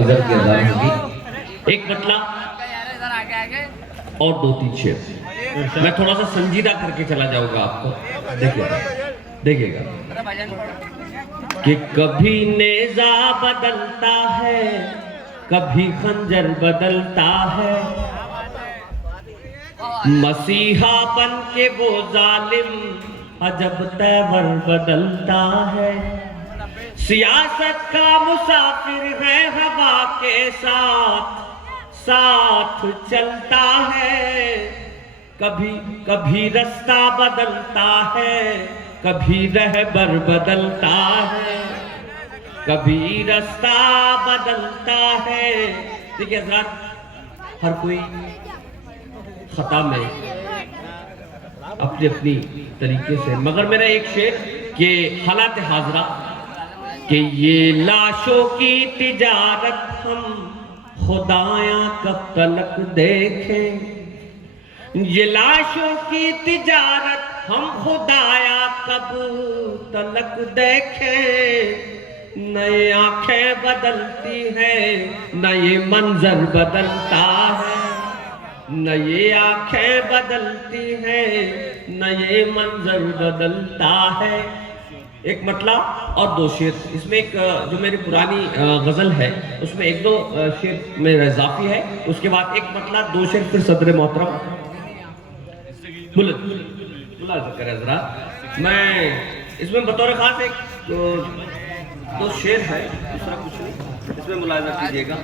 فجر کی اذان ہوگی. ایک مطلع اور 2-3 شعر میں تھوڑا سا سنجیدہ کر کے چلا جاؤں گا آپ کو. دیکھیے گا کہ کبھی نیزہ بدلتا ہے, کبھی خنجر بدلتا ہے, مسیحا بن کے وہ ظالم عجب تیور بدلتا ہے. سیاست کا مسافر ہے ہوا کے ساتھ ساتھ چلتا ہے. کبھی رستہ بدلتا ہے, کبھی رہبر بدلتا ہے, کبھی رستہ بدلتا ہے. دیکھیے حضرات, ہر کوئی خطا میں اپنی طریقے سے, مگر میرا ایک شعر کہ حالات حاضرہ کہ یہ لاشوں کی تجارت ہم خدایاں کب تلک دیکھیں, یہ لاشوں کی تجارت ہم خدایاں کب تلک دیکھیں. نئے آنکھیں بدلتی ہیں, نئے منظر بدلتا ہے, نئے آنکھیں بدلتی ہیں, نئے منظر بدلتا ہے. ایک مطلع اور 2 شعر. اس میں ایک جو میری پرانی غزل ہے اس میں 1-2 شعر میرا اضافی ہے, اس کے بعد ایک مطلع 2 شعر پھر صدر محترم ملازم کرے حضرات. میں اس میں بطور خاص ایک 2 شعر ہے, دوسرا کچھ نہیں, اس میں ملاحظہ کیجیے گا.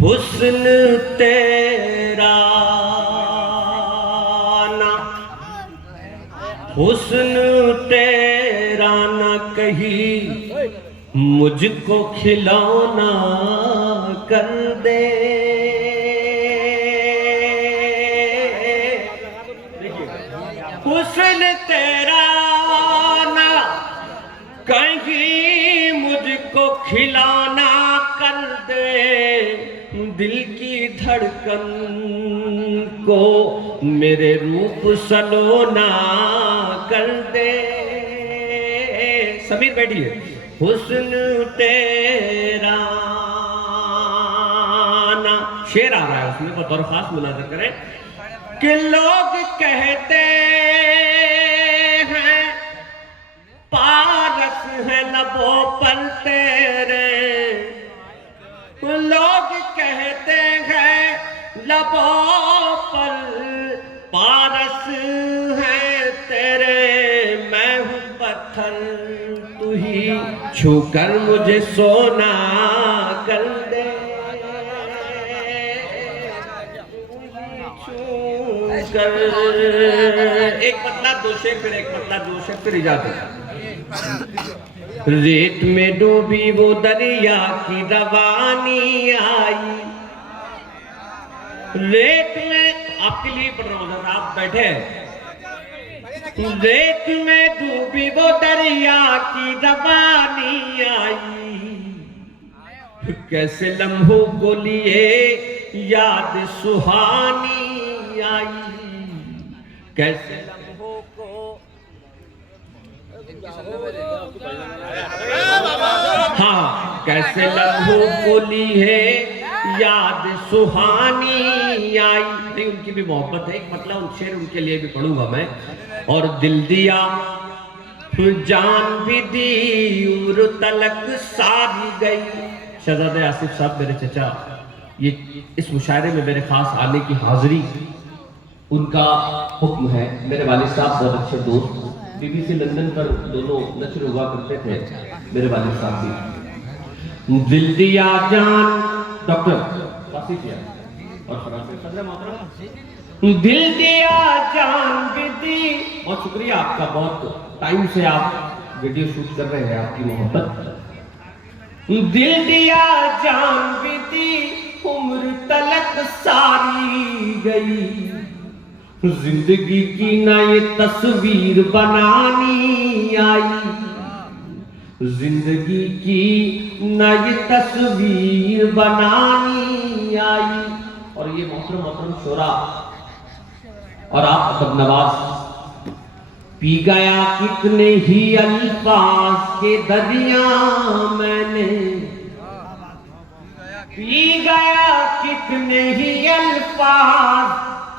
حسن تیرا نہ, حسن تیرا نہ کہیں مجھ کو کھلونا کر دے. حسن تیرا نہ کہیں مجھ کو کھلونا کر دے, دل کی دھڑکن کو میرے روپ سلونا کر دے. سمیر بیٹھیے. حسن تیرا نہ, شعر آ رہا ہے اس میں, بطور خاص ملاحظہ کریں کہ لوگ کہتے ہیں پارس ہے لبوں پر تیرے, لوگ کہتے ہیں لبوں پر پارس ہے تیرے, میں ہوں پتھر تو ہی چھو کر مجھے سونا کر دے. ایک مطلع 2 شعر پھر ایک مطلع 2 شعر پھر اجازت. ریت میں ڈوبی وہ دریا کی روانی آئی, ریت میں, آپ کے لیے پڑھ رہا ہوں, آپ بیٹھے. ریت میں ڈوبی وہ دریا کی روانی آئی, کیسے لمحوں کو لیے یاد سہانی آئی, کیسے لمحوں کو, ہاں کیسے لمحوں کو لیے یاد سہانی آئی. نہیں, ان کی بھی محبت ہے. ایک مطلب شعر ان کے لیے بھی پڑھوں گا میں. اور دل دیا جان بھی دی عمر تلک ساری گئی. شہزادہ آصف صاحب میرے چچا, یہ اس مشاعرے میں میرے خاص آنے کی حاضری ان کا حکم ہے. میرے والد صاحب بہت اچھے دوست, BBC لندن پر دونوں نشر ہوا کرتے تھے میرے والد صاحب بھی. دل دیا جان, ڈاکٹر اور صدر محترم, دل دیا جان بھی دی. بہت شکریہ آپ کا, بہت ٹائم سے آپ ویڈیو شوٹ کر رہے ہیں, آپ کی محبت. دل دیا جان بھی دی عمر تلک ساری گئی, زندگی کی نئی تصویر بنانی آئی, زندگی کی نئی تصویر بنانی آئی. اور یہ محترم شورا اور آپ ادب نواز, پی گیا کتنے ہی الفاظ کے دریا میں نے, پی گیا کتنے ہی الفاظ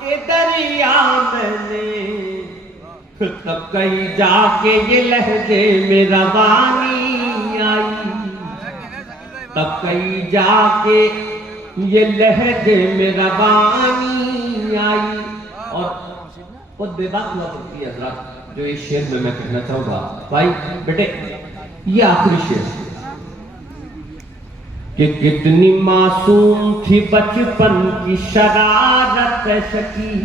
کے دریا میں نے، تب کہیں جا کے یہ لہجے میں روانی آئی، تب کہیں جا کے یہ لہجے میں روانی آئی۔ اور خود بے بات ہوا کرتی ہے حضرات، جو اس شعر میں کہنا چاہوں گا بھائی بیٹے، یہ آخری شعر کہ کتنی معصوم تھی بچپن کی شرارت شکی،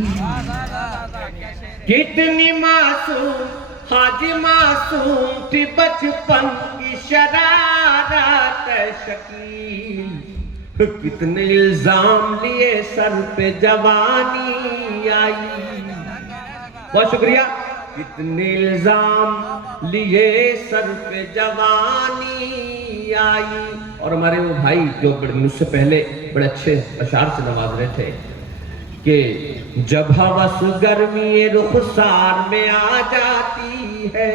کتنی معصوم حاج معصوم تھی بچپن کی شرارت شکی، کتنے الزام لیے سر پہ جوانی آئی، بہت شکریہ، کتنے الزام لیے سر پہ جوانی آئی۔ اور ہمارے وہ بھائی جو مجھ سے پہلے بڑے اچھے اشعار سے نواز رہے تھے کہ جب ہوس گرمی رخسار میں آ جاتی ہے،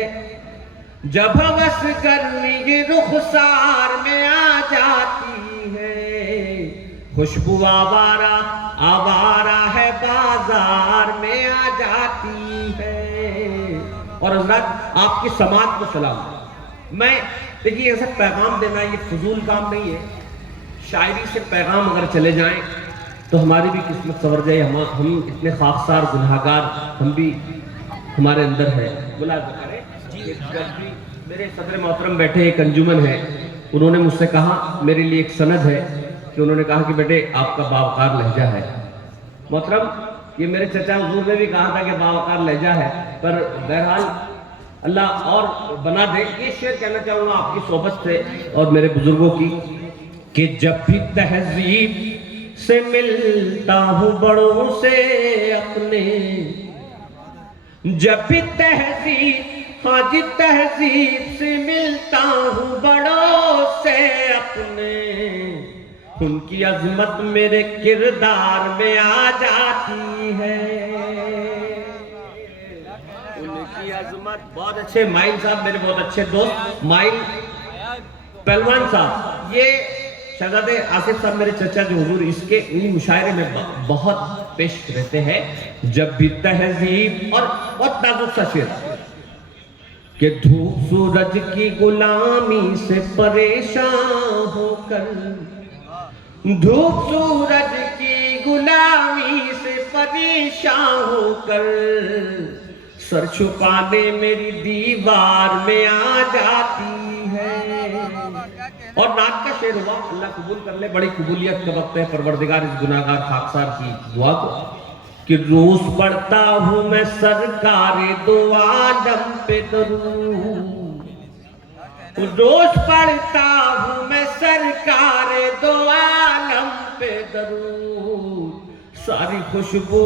جب ہوس گرمی رخسار میں آ جاتی ہے، خوشبو آوارہ آوارہ ہے بازار میں آ جاتی ہے۔ اور حضرات آپ کی سماعت کو سلام۔ میں دیکھیے ایسا پیغام دینا یہ فضول کام نہیں ہے، شاعری سے پیغام اگر چلے جائیں تو ہماری بھی قسمت سنور جائے، ہم اتنے خاکسار گناہگار ہم بھی ہمارے اندر ہے۔ بلا کرے جب بھی میرے صدر محترم بیٹھے ایک انجمن ہے، انہوں نے مجھ سے کہا، میرے لیے ایک سند ہے کہ انہوں نے کہا کہ بیٹے آپ کا باوقار لہجہ ہے۔ محترم یہ میرے چچا حضور نے بھی کہا تھا کہ باوقار لہجہ ہے، پر بہرحال اللہ اور بنا دے۔ یہ شعر کہنا چاہوں گا آپ کی صحبت سے اور میرے بزرگوں کی کہ جب بھی تہذیب سے ملتا ہوں بڑوں سے اپنے، جب بھی تہذیب حاج تہذیب سے ملتا ہوں بڑوں سے اپنے، ان کی عظمت میرے کردار میں آ جاتی ہے، ان کی عظمت۔ بہت اچھے مائل صاحب، میرے بہت اچھے دوست مائل پہلوان صاحب، یہ شہزادے آصف صاحب میرے چچا جو حضور اس کے انہی مشاعرے میں بہت پیش رہتے ہیں۔ جب بھی تہذیب، اور بہت نازک سا شعر کہ دھوپ سورج کی غلامی سے پریشان ہو کر، دھوپ سورج کی غلامی سے پریشان ہو کر، سر چھپانے میری دیوار میں آ جاتی ہے۔ اور نعت کا شعر ہوا، اللہ قبول کر لے، بڑی قبولیت کا وقت ہے، پروردگار اس گناہگار خاکسار کی دعا کو کہ روز پڑھتا ہوں میں سرکار دو عالم پہ درود، روز پڑھتا ہوں میں سرکار دو عالم پہ درود، ساری خوشبو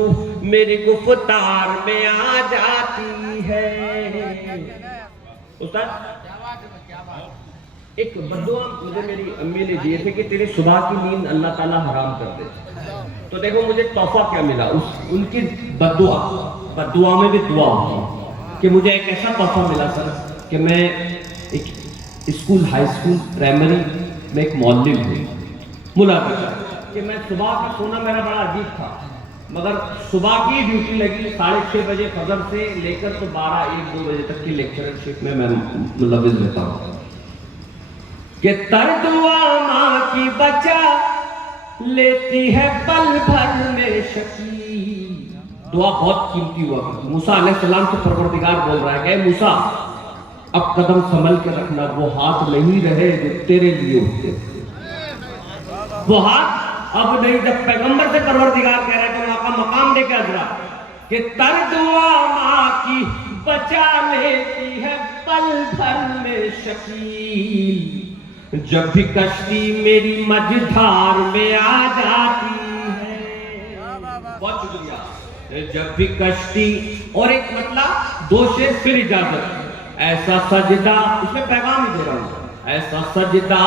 میری گفتار میں آ جاتی ہے۔ استاد ایک بددعا مجھے میری امی نے دیے تھے کہ تیری صبح کی نیند اللہ تعالیٰ حرام کر دے، تو دیکھو مجھے تحفہ کیا ملا، ان کی بددعا میں بھی دعا ہوتی کہ مجھے ایک ایسا تحفہ ملا سر کہ میں ایک اسکول ہائی اسکول پرائمری میں ایک معلم ہوں، ملاقات کہ میں صبح کا سونا میرا بڑا عجیب تھا، مگر صبح کی ڈیوٹی لگی 6:30 بجے فجر سے لے کر تو 12-1-2 بجے تک کی لیکچرشپ میں ملوث رہتا ہوں کہ تر دعا ماں کی بچا لیتی ہے پل بھر میں شکی۔ دعا بہت قیمتی ہوا کرتی۔ موسیٰ علیہ السلام سے پروردگار بول رہا ہے کہ اے موسیٰ اب قدم سنبھل کے رکھنا، وہ ہاتھ نہیں رہے جو تیرے لیے ہوتے، وہ ہاتھ اب نہیں۔ جب پیغمبر سے پروردگار کہہ رہا ہے کہ وہاں کا مقام دے کے حضرات کہ تر دعا ماں کی بچا لیتی ہے پل بھر میں شکیل، جب بھی کشتی میری مجھدھار میں آ جاتی ہے۔ بہت شکریہ۔ جب بھی کشتی، اور ایک مطلب 2 شعر پھر اجازت، ایسا سجدہ، اس میں پیغام ہی دے رہا ہوں، ایسا سجدہ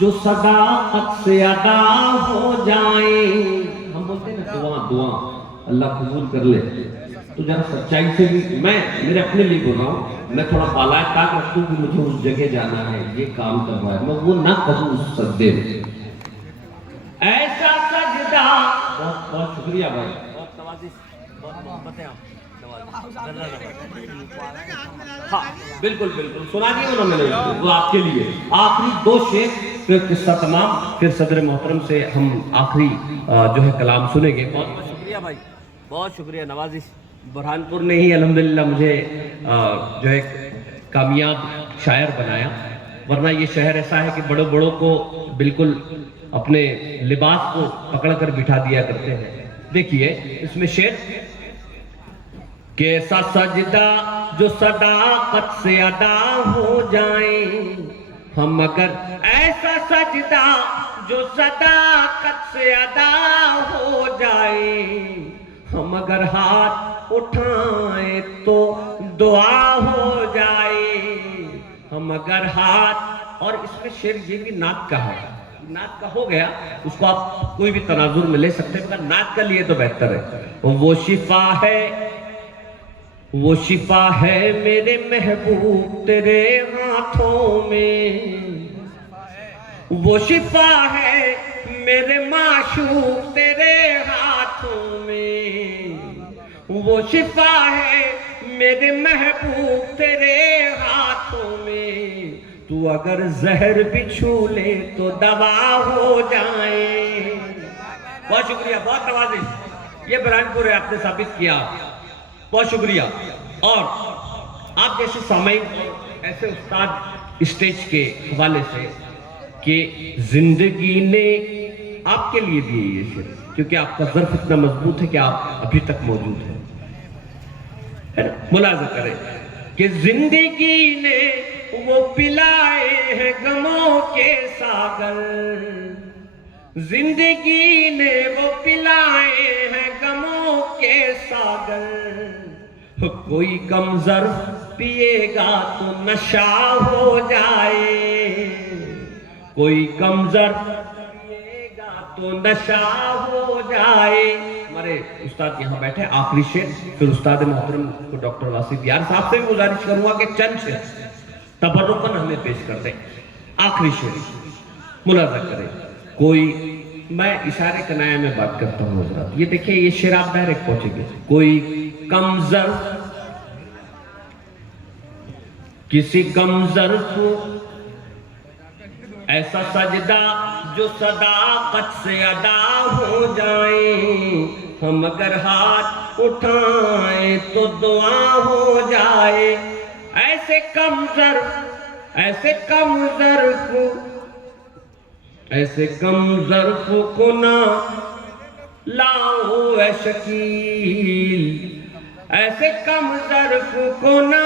جو صداقت سے ادا ہو جائیں۔ ہم بولتے ہیں نا دعا اللہ قبول کر لے، تو ذرا سچائی سے بھی، میں میرے اپنے لیے بول رہا ہوں، میں تھوڑا بالائے طاق رکھوں کہ مجھے اس جگہ جانا ہے، یہ کام کرنا ہے، میں وہ نہ کہوں اس سجدے میں بہت شکریہ بھائی. بہت نوازش، بہت محبت ہے آپ. ہاں بالکل بالکل سنا دیا انہوں نے وہ آپ کے لیے. آخری 2 شعر پھر قصہ تمام، پھر صدر محترم سے ہم آخری جو ہے کلام سنیں گے. بہت بہت شکریہ بھائی، بہت شکریہ. نوازش برہان پور نے ہی الحمدللہ مجھے جو ہے کامیاب شاعر بنایا، ورنہ یہ شہر ایسا ہے کہ بڑوں بڑوں کو بالکل اپنے لباس کو پکڑ کر بٹھا دیا کرتے ہیں. دیکھیے اس میں شعر: کیسا سجدہ جو صداقت سے ادا ہو جائیں ہم، اگر ایسا سجدہ جو صداقت سے ادا ہو جائے ہم، اگر ہاتھ اٹھائیں تو دعا ہو جائے ہم، اگر ہاتھ. اور اس میں شعر یہ بھی نعت کا ہے. نعت کا ہو گیا، اس کو آپ کوئی بھی تناظر میں لے سکتے ہیں، مگر نعت کا لیے تو بہتر ہے. وہ شفا ہے، وہ شفا ہے میرے محبوب تیرے ہاتھوں میں، وہ شفا ہے میرے معشوق تیرے ہاتھوں میں، وہ شفا ہے میرے محبوب تیرے ہاتھوں میں. تو اگر زہر بھی چھو لے تو دوا ہو جائے. بہت شکریہ، بہت نوازش. یہ برہان پور ہے، آپ نے ثابت کیا. بہت شکریہ. اور آپ جیسے سامعین، ایسے استاد اسٹیج کے حوالے سے کہ زندگی نے آپ کے لیے دیے یہ شعر، کیونکہ آپ کا ظرف اتنا مضبوط ہے کہ آپ ابھی تک موجود ہیں. ملاحظہ کریں کہ زندگی نے وہ پلائے ہیں غموں کے ساغر، زندگی نے وہ پلائے ہیں غموں کے ساغر. کوئی کم ظرف پیے گا تو نشہ ہو جائے، کوئی کم ظرف پیے گا تو نشہ ہو جائے. ہمارے استاد یہاں بیٹھے، آخری شعر پھر استاد محترم کو ڈاکٹر واسف یار صاحب سے بھی گزارش کروں گا کہ چند شعر تبرکاً ہمیں پیش کر دیں. آخری شعر ملاحظہ کریں. کوئی، میں اشارے کنایہ میں بات کرتا ہوں حضرات، یہ دیکھیں یہ شعر آپ ڈائریکٹ پہنچیں گے. کوئی کم ظرف، کسی کم ظرف ایسا سجدہ جو صداقت سے ادا ہو جائیں ہم، اگر ہاتھ اٹھائیں تو دعا ہو جائے. ایسے کم ظرف، ایسے کم ظرف، ایسے کم ظرف کو نہ لاؤ اے شکیل، ایسے کم ظرف کو نہ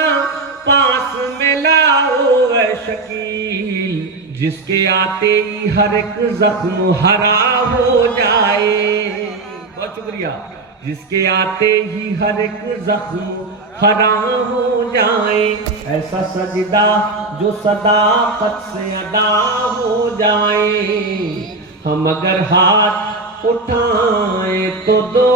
پاس میں لاؤ اے شکیل، جس کے آتے ہی ہر ایک زخم ہرا ہو جائے. بہت شکریہ. جس کے آتے ہی ہر ایک زخم ہرا ہو جائے. ایسا سجدہ جو صداقت سے ادا ہو جائے ہم، اگر ہاتھ اٹھائیں تو دو